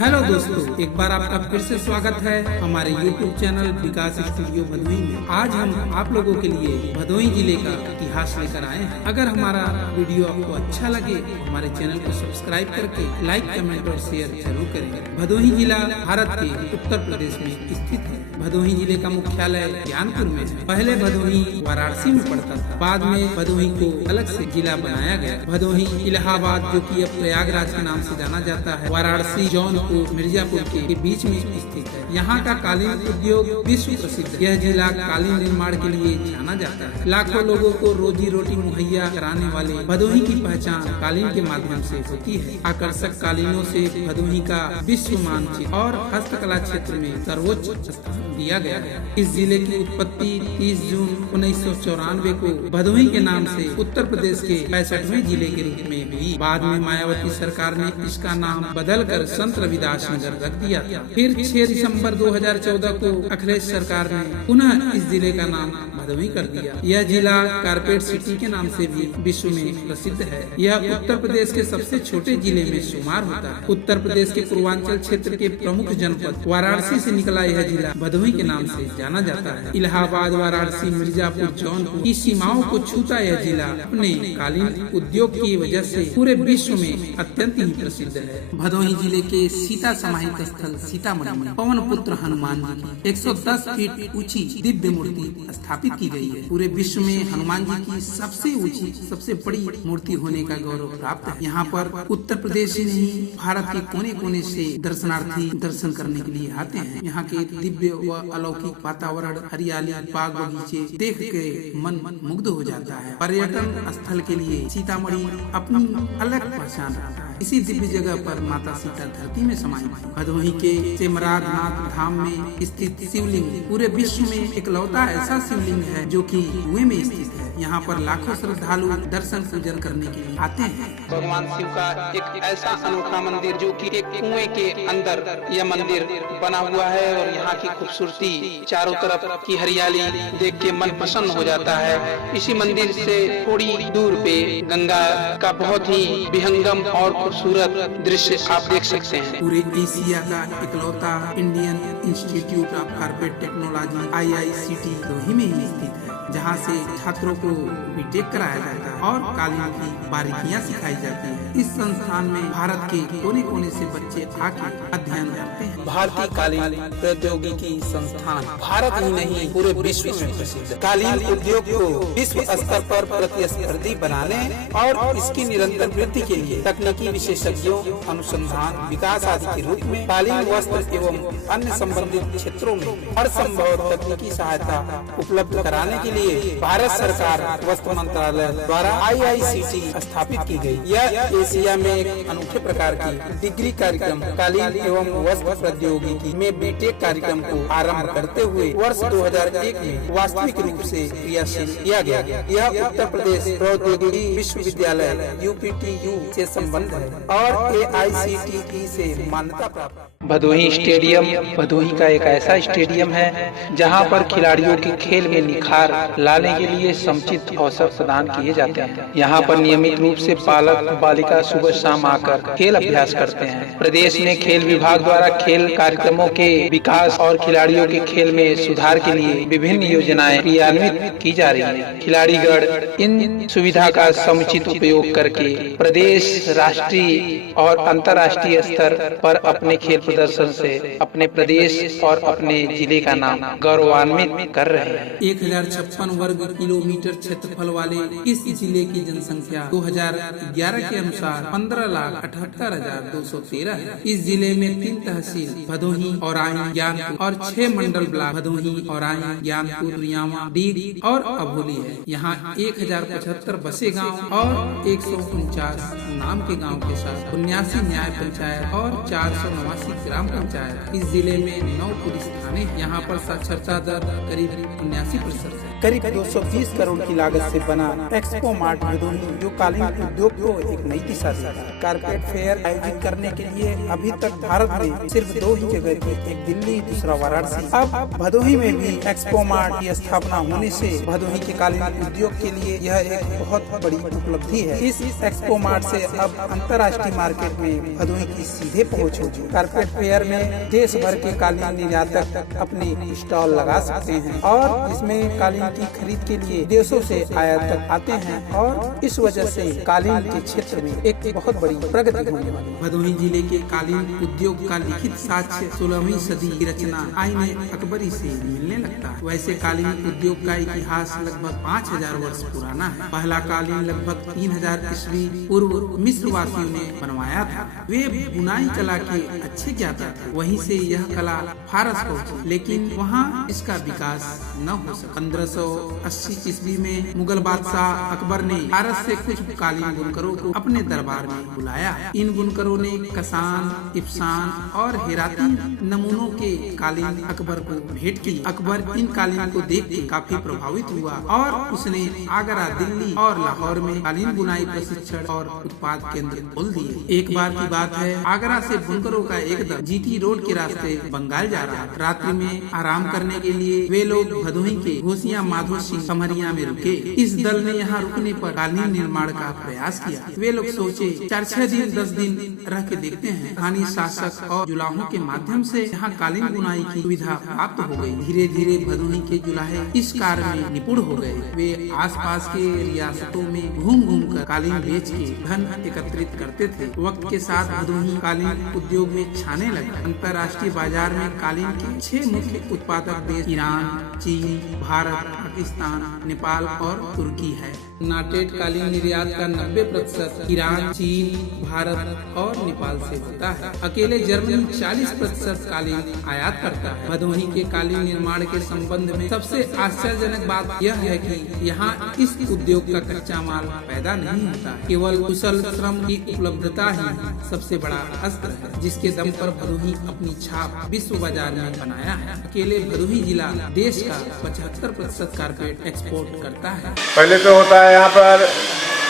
Hello दोस्तों, एक बार आपका फिर से स्वागत है हमारे YouTube चैनल विकास स्टूडियो भदोही में। आज हम आप लोगों के लिए भदोही जिले का इतिहास लेकर आए हैं। अगर हमारा वीडियो आपको अच्छा लगे हमारे चैनल को सब्सक्राइब करके लाइक, कमेंट और शेयर जरूर करें। भदोही जिला भारत के उत्तर प्रदेश में स्थित है। भदोही जिले का मुख्यालय ज्ञानपुर में है। पहले भदोही वाराणसी में पड़ता था, बाद में भदोही को अलग से जिला बनाया गया। भदोही इलाहाबाद, जो कि अब प्रयागराज के नाम से जाना जाता है, वाराणसी, जौनपुर, मिर्जापुर के बीच में स्थित है। यहाँ का कालीन उद्योग विश्व प्रसिद्ध है। यह जिला कालीन निर्माण के लिए जाना जाता है। लाखों लोगों को रोजी रोटी मुहैया कराने वाले भदोही की पहचान कालीन के माध्यम से होती है। आकर्षक कालीनों से भदोही का विश्व मानचित्र और हस्तकला क्षेत्र में सर्वोच्च स्थान दिया गया है। इस जिले की उत्पत्ति 30 जून 1994 को भदोही के नाम से उत्तर प्रदेश के 65वें जिले के रूप में हुई। बाद में मायावती सरकार ने इसका नाम बदलकर संत रविदास नगर रख दिया था। फिर 6 दिसंबर 2014 को अखिलेश सरकार ने पुनः इस जिले का नाम भदोही कर दिया। यह जिला कारपेट सिटी के नाम से भी विश्व में प्रसिद्ध है। यह उत्तर प्रदेश के सबसे छोटे जिले में शुमार होता है। उत्तर प्रदेश के पूर्वांचल क्षेत्र के प्रमुख जनपद वाराणसी से निकला यह जिला भदोही के नाम से जाना जाता है। इलाहाबाद, वाराणसी, मिर्जापुर, जौनपुर की सीमाओं को छूता यह जिला अपने कालीन उद्योग की वजह से पूरे विश्व में अत्यंत ही प्रसिद्ध है। भदोही जिले के सीता समाहित स्थल सीतामढ़ी में पवन पुत्र हनुमान जी की 110 फीट ऊंची दिव्य मूर्ति स्थापित की गई है। पूरे विश्व में हनुमान जी की सबसे ऊंची, सबसे बड़ी मूर्ति होने का गौरव प्राप्त है। यहाँ पर उत्तर प्रदेश ही नहीं, भारत के कोने कोने से दर्शनार्थी दर्शन करने के लिए आते हैं। यहाँ के दिव्य व अलौकिक वातावरण, हरियाली, बाग बगीचे देख के मन मुग्ध हो जाता है। पर्यटन स्थल के लिए सीतामढ़ी अपनी अलग पहचान रखता है। इसी दिव्य जगह पर माता सीता धरती में समाहित है। भदोही के चेमराधनाथ धाम में स्थित शिवलिंग पूरे विश्व में इकलौता ऐसा शिवलिंग है जो कि कुएं में स्थित है। यहाँ पर लाखों श्रद्धालु दर्शन पूजन करने के लिए आते हैं। भगवान शिव का एक ऐसा अनोखा मंदिर जो कि एक कुएं के अंदर यह मंदिर बना हुआ है और यहाँ की खूबसूरती, चारों तरफ की हरियाली देख के मन प्रसन्न हो जाता है। इसी मंदिर से थोड़ी दूर पे गंगा का बहुत ही विहंगम और खूबसूरत दृश्य आप देख सकते हैं। पूरे एशिया का इकलौता Indian institute of carpet technology IICT Bhadohi में ही स्थित है, जहाँ से छात्रों को बीटेक कराया जाता है और कालीन की बारीकियां सिखाई जाती है। इस संस्थान में भारत के कोने कोने से बच्चे आके अध्ययन करते हैं। भारतीय कालीन प्रौद्योगिकी संस्थान भारत ही नहीं पूरे विश्व में प्रसिद्ध। कालीन उद्योग को विश्व स्तर पर प्रतिस्पर्धी बनाने और इसकी निरंतर वृद्धि के लिए तकनीकी विशेषज्ञों, अनुसंधान, विकास आदि के रूप में कालीन वस्त्र एवं अन्य संबंधित क्षेत्रों में हर संभव तकनीकी सहायता उपलब्ध कराने के लिए भारत सरकार वस्त्र मंत्रालय द्वारा IICT स्थापित की गई। यह एशिया में एक अनूठे प्रकार की डिग्री कार्यक्रम कालीन एवं वस्त्र प्रौद्योगिकी में बीटेक कार्यक्रम को आरंभ करते हुए वर्ष 2001 में वास्तविक रूप से क्रियाशील किया गया। यह उत्तर प्रदेश प्रौद्योगिकी विश्वविद्यालय UPTU से संबंध है और AICTE से मान्यता प्राप्त। भदोही स्टेडियम भदोही का एक ऐसा स्टेडियम है जहां पर खिलाड़ियों के खेल में निखार लाने के लिए समुचित अवसर प्रदान किए जाते हैं। यहां पर नियमित रूप से बालक बालिका सुबह शाम आकर खेल अभ्यास करते हैं। प्रदेश में खेल विभाग द्वारा खेल कार्यक्रमों के विकास और खिलाड़ियों के खेल में सुधार के लिए विभिन्न योजनाएं क्रियान्वित की जा रही है। खिलाड़ीगण इन सुविधा का समुचित उपयोग करके प्रदेश, राष्ट्रीय और अंतर्राष्ट्रीय स्तर पर अपने खेल प्रदर्शन से अपने प्रदेश और अपने जिले का नाम गौरवान्वित कर रहे हैं। 1056 वर्ग किलोमीटर क्षेत्रफल वाले इस जिले की जनसंख्या 2011 के अनुसार 15,78,213 है। इस जिले में 3 तहसील भदोही, औराई, ज्ञानपुर और 6 मंडल ब्लॉक भदोही, औराई, ज्ञानपुर, रियावा, डीग और अभोली है। यहाँ 1075 बसे गाँव और 149 नाम के गाँव के साथ 79 न्याय पंचायत और 489 ग्राम पंचायत। इस जिले में 9 पुलिस थाने। यहाँ पर साक्षरता दर करीब 79% है। करीब 220 करोड़ की लागत से बना एक्सपो मार्ट भदोही जो कालीन उद्योग को एक नई दिशा देगा। कारपेट फेयर आयोजित करने के लिए अभी तक भारत में सिर्फ 2 ही जगह थी, एक दिल्ली, दूसरा वाराणसी। अब भदोही में भी एक्सपो मार्ट की स्थापना होने से भदोही के कालीन उद्योग के लिए यह एक बहुत बड़ी उपलब्धि है। इस एक्सपो मार्ट से अब अंतर्राष्ट्रीय मार्केट में भदोही की सीधे पहुँच होगी। कारपेट फेयर में देश भर के कालीन निर्यातक अपने स्टॉल लगा सकते हैं और इसमें कालीन की खरीद के लिए देशों से आयातक आते हैं और इस वजह से कालीन के क्षेत्र में एक बहुत बड़ी प्रगति होने वाली है। भदोही जिले के कालीन उद्योग का लिखित साक्ष्य 16वीं सदी की रचना आईन अकबरी से मिलने लगता है। वैसे कालीन उद्योग का इतिहास लगभग 5000 वर्ष पुराना है। पहला कालीन लगभग 3000 ईस्वी पूर्व मिस्र वासियों ने बनवाया था। वे बुनाई कला के अच्छे ज्ञाता थे। वहीं से यह कला फारस पहुंची, लेकिन वहां इसका विकास न हो सका। 1580 ईस्वी में मुगल बादशाह अकबर ने फारस से कुछ कालीन बुनकरों को अपने दरबार में बुलाया। इन बुनकरों ने कसान, इफ्सान और हेराती नमूनों के कालीन अकबर को भेंट की। अकबर इन कालीन को देख के काफी प्रभावित हुआ और उसने आगरा, दिल्ली और लाहौर में कालीन बुनाई प्रशिक्षण और उत्पाद केंद्र खोल दिए। एक बार की बात है, आगरा से बुनकरों का एक दल जीटी रोड के रास्ते बंगाल जा रहा था। रात्रि में आराम करने के लिए वे लोग भदोही के घोसिया माधो सिंह समरिया में रुके। इस दल ने यहाँ रुकने पर कालीन निर्माण का प्रयास किया। वे लोग सोचे 4-6 दिन 10 दिन रह के देखते हैं। स्थानीय शासक और जुलाहों के माध्यम से यहाँ कालीन बुनाई की सुविधा प्राप्त हो गई। धीरे धीरे भदोही के जुलाहे इस कार्य में निपुण हो गए। वे आसपास के रियासतों में घूम घूम कर कालीन बेच के धन एकत्रित करते थे। वक्त के साथ भदोही कालीन उद्योग में छाने लगा। अंतर्राष्ट्रीय बाजार में कालीन के 6 मुख्य उत्पादक देश ईरान, चीन, भारत, पाकिस्तान, नेपाल और तुर्की है। नाटेड कालीन निर्यात का 90% ईरान, चीन, भारत और नेपाल से होता है। अकेले जर्मनी 40% कालीन आयात करता है। भदोही के कालीन निर्माण के संबंध में सबसे आश्चर्यजनक बात यह है कि यहाँ इस उद्योग का कच्चा माल पैदा नहीं होता। केवल कुशल श्रम की उपलब्धता ही सबसे बड़ा अस्त्र है, जिसके दम पर भदोही अपनी छाप विश्व बाजार में बनाया है। अकेले भदोही जिला देश का 75% कारपेट एक्सपोर्ट करता है। पहले तो होता है यहाँ पर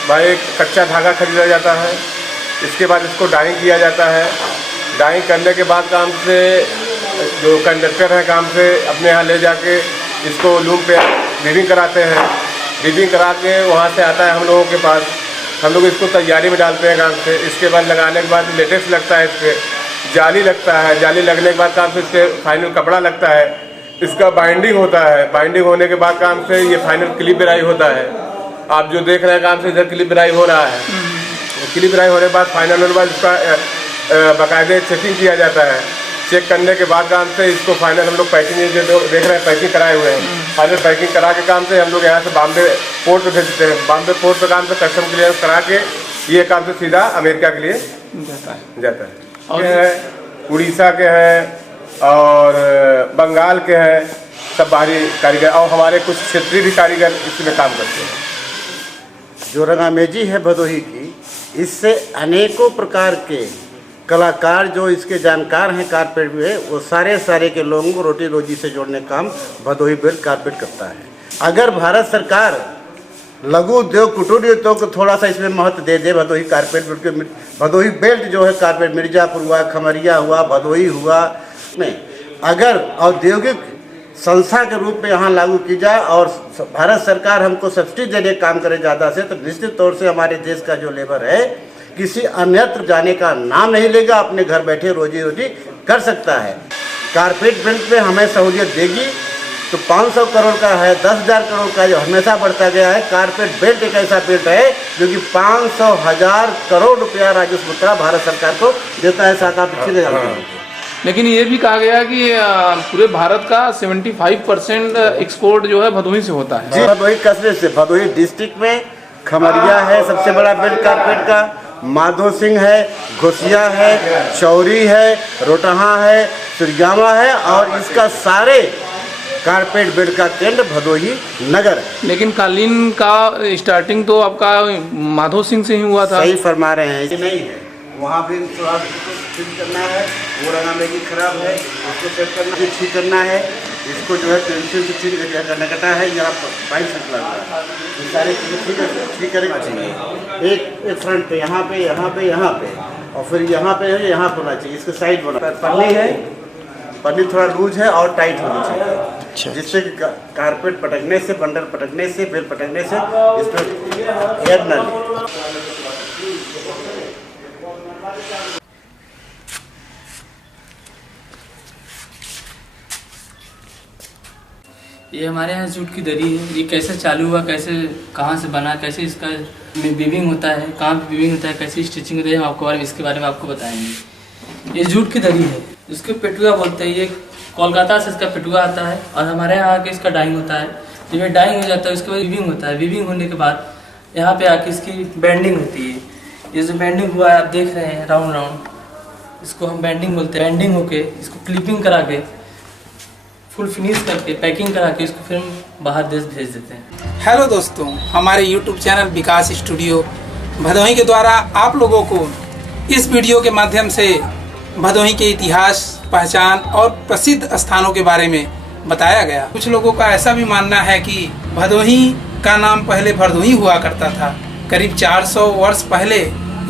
भाई कच्चा धागा खरीदा जाता है, इसके बाद इसको डाइंग किया जाता है। डाइंग करने के बाद काम से जो कंडक्टर है काम से अपने यहाँ ले जाके इसको लूम पे वीविंग कराते हैं। वीविंग करा के वहाँ से आता है हम लोगों के पास। हम लोग इसको तैयारी में डालते हैं काम से। इसके बाद लगाने के बाद लेटेक्स लगता है, इस पर जाली लगता है। जाली लगने के बाद काम से इसके फाइनल कपड़ा लगता है। इसका बाइंडिंग होता है। बाइंडिंग होने के बाद काम से ये फाइनल क्लिप बिराई होता है। आप जो देख रहे हैं काम से इधर क्लिप बिराई हो रहा है। क्लिप बिराई होने के बाद फाइनल होने के बाद इसका बाकायदे चेकिंग किया जाता है। चेक करने के बाद काम से इसको फाइनल हम लोग पैकिंग देख रहे हैं, पैकिंग कराए हुए हैं। फाइनल पैकिंग करा के काम से हम लोग यहाँ से बॉम्बे पोर्ट पे भेजते हैं। बॉम्बे पोर्ट पे काम से कस्टम क्लियरेंस करा के ये काम से सीधा अमेरिका के लिए जाता है। और उड़ीसा के हैं और बंगाल के हैं, सब बाहरी कारीगर और हमारे कुछ क्षेत्रीय भी कारीगर इसमें काम करते हैं। जो रंगामेजी है भदोही की, इससे अनेकों प्रकार के कलाकार जो इसके जानकार हैं कारपेट में, वो सारे के लोगों को रोटी रोजी से जोड़ने का काम भदोही बेल्ट कारपेट करता है। अगर भारत सरकार लघु उद्योग, कुटीर उद्योग को थोड़ा सा इसमें महत्व दे दे, Bhadohi carpet belt, Bhadohi belt जो है कारपेट, मिर्जापुर हुआ, खमरिया हुआ, भदोही हुआ, में अगर औद्योगिक संस्था के रूप में यहाँ लागू की जाए और भारत सरकार हमको सब्सिडी देने काम करे ज़्यादा से, तो निश्चित तौर से हमारे देश का जो लेबर है किसी अन्यत्र जाने का नाम नहीं लेगा, अपने घर बैठे रोजी रोटी कर सकता है। कारपेट बेल्ट में हमें सहूलियत देगी तो 500 करोड़ का है, 10,000 करोड़ का जो हमेशा बढ़ता गया है। कारपेट बेल्ट एक ऐसा बेल्ट है जो कि 500,000 करोड़ रुपया राजस्व मुद्रा भारत सरकार को देता है। साका पिछले लेकिन ये भी कहा गया कि पूरे भारत का 75% एक्सपोर्ट जो है भदोही से होता है। जी, भदोही कस्बे से, भदोही डिस्ट्रिक्ट में खमरिया है सबसे बड़ा बेल्ट कारपेट का, माधो सिंह है, घोसिया है, चौरी है, रोटहा है, सुरगामा है और इसका सारे कारपेट बेल्ट का केंद्र भदोही नगर है। लेकिन कालीन का स्टार्टिंग तो आपका माधो सिंह से ही हुआ था। सही फरमा रहे हैं, नहीं है वहाँ भी थोड़ा फिट करना है, वो रंगामेजी खराब है उसको सेट करना, भी ठीक करना है। इसको जो है पेंसिल से ठीक करने कटा है, यहाँ पाइप से लगा है, ये सारे चीज़ें ठीक करना चाहिए। एक फ्रंट पे यहाँ पे और फिर यहाँ पे है, यहाँ होना चाहिए, इसके साइड बना। पन्नी है, पन्नी थोड़ा लूज है और टाइट होनी चाहिए, जिससे कि कारपेट पटकने से, बंडल पटकने से, बेल पटकने से इसमें एयर न ले। ये हमारे यहाँ जूट की दरी है। ये कैसे चालू हुआ, कैसे कहाँ से बना, कैसे इसका वीविंग होता है, कहाँ पे वीविंग होता है, कैसे स्टिचिंग होती है, हम आपको इसके बारे में आपको बताएंगे। ये जूट की दरी है, इसको पेटुआ बोलते हैं। ये कोलकाता से इसका पेटुआ आता है और हमारे यहाँ आके इसका डाइंग होता है। जब ये डाइंग हो जाता है उसके बाद वीविंग होता है। वीविंग होने के बाद यहाँ पे आके इसकी बैंडिंग होती है। ये जो बैंडिंग हुआ है आप देख रहे हैं राउंड राउंड, इसको हम बैंडिंग बोलते हैं। बैंडिंग होके इसको क्लिपिंग करा के फुल फिनिश करके पैकिंग करा के इसको फिर हम बाहर देश भेज देते हैं। हेलो दोस्तों, हमारे YouTube चैनल विकास स्टूडियो भदोही के द्वारा आप लोगों को इस वीडियो के माध्यम से भदोही के इतिहास, पहचान और प्रसिद्ध स्थानों के बारे में बताया गया। कुछ लोगों का ऐसा भी मानना है कि भदोही का नाम पहले भरदोही हुआ करता था। करीब 400 वर्ष पहले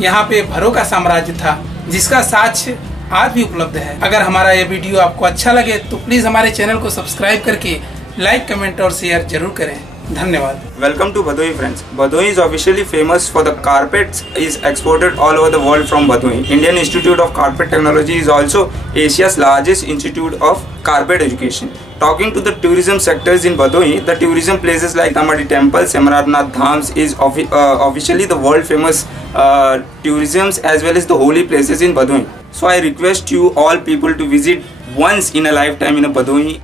यहाँ पे भरों का साम्राज्य था, जिसका साक्ष्य आज भी उपलब्ध है। अगर हमारा ये वीडियो आपको अच्छा लगे तो प्लीज हमारे चैनल को सब्सक्राइब करके लाइक, कमेंट और शेयर जरूर करें। धन्यवाद। Welcome to Bhadoi friends. Bhadoi is officially famous for the carpets is exported all over the world from Bhadoi. Indian Institute of Carpet Technology is also Asia's largest institute of carpet education. Talking to the tourism sectors in Bhadoi, the tourism places like Tamadi Temple, Samarnath Dhams is officially the world famous tourism as well as the holy places in Bhadoi. So I request you all people to visit once in a lifetime in a Bhadoi.